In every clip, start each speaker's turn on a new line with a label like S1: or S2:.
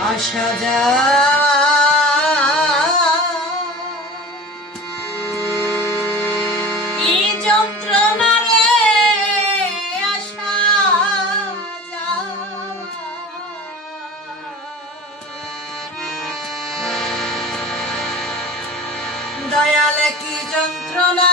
S1: আসা যা। দয়ালে কি যন্ত্রণা?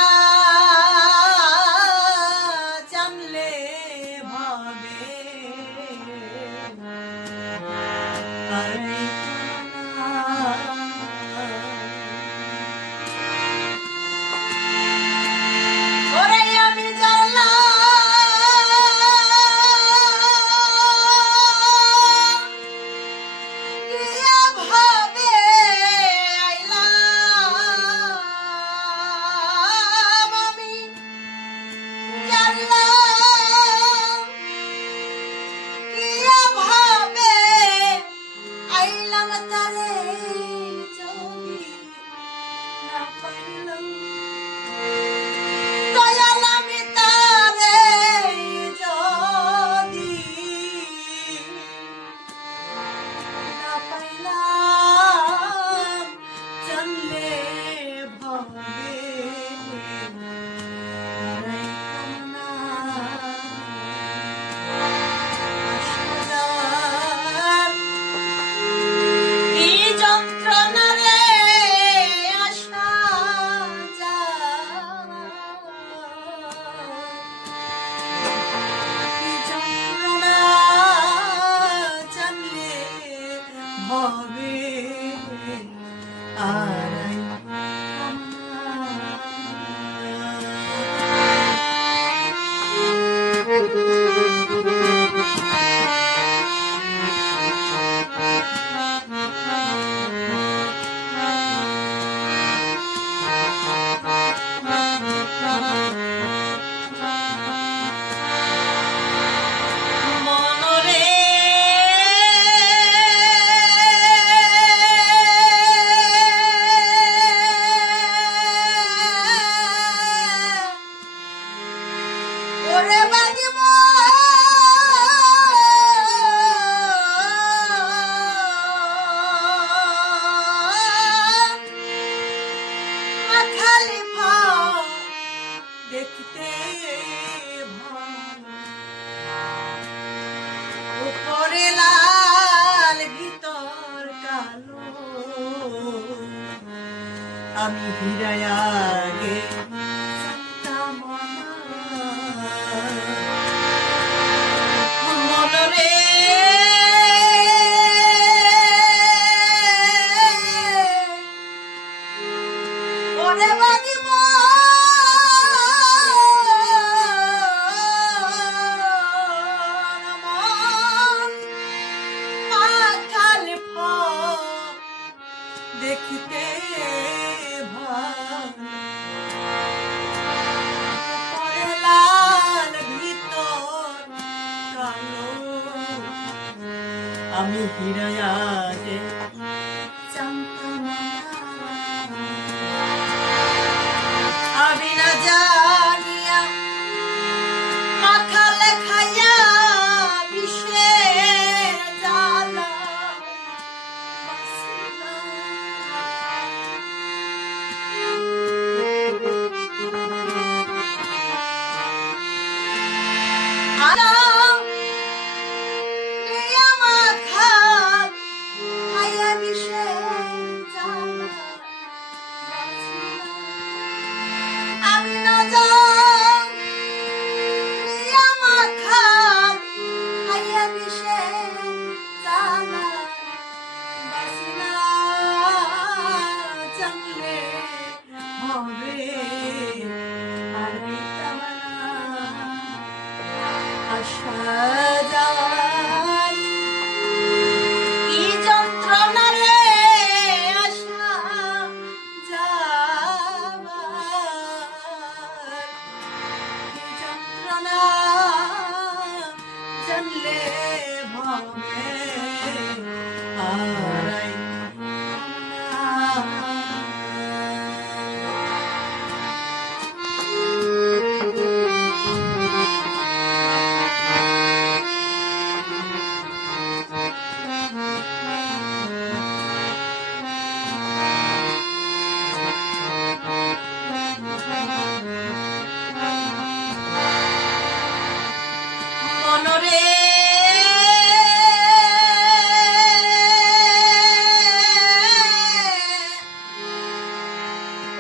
S1: स्वामी हृदया 길이 길어야 돼 হবে আর আশা যাওয়ার কি যন্ত্রণা জানলে ভবে আর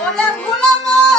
S1: 我们来鼓了屿。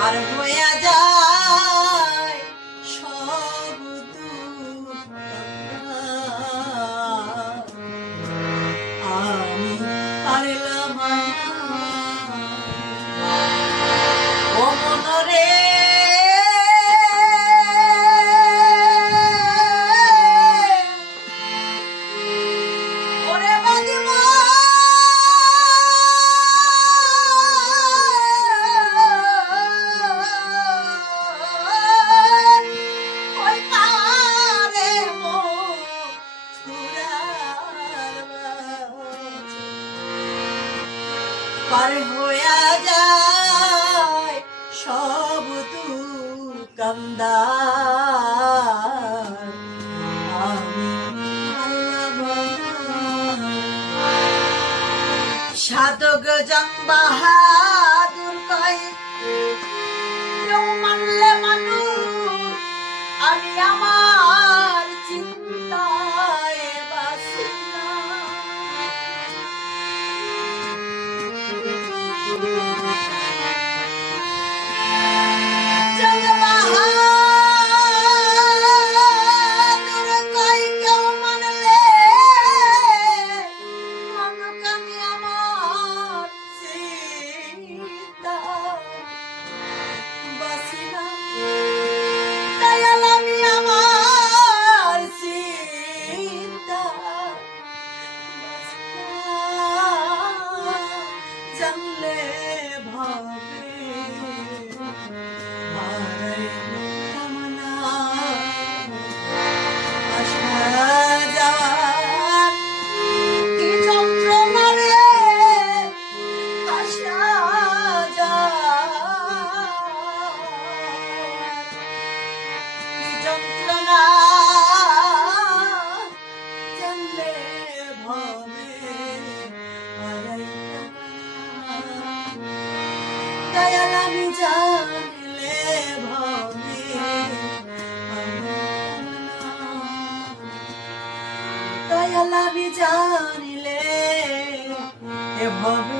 S1: পার হইয়া যা পার হইয়া যায় সব তু কান্দার। সাধক জম্বাহা আমি জানিলে এভাবে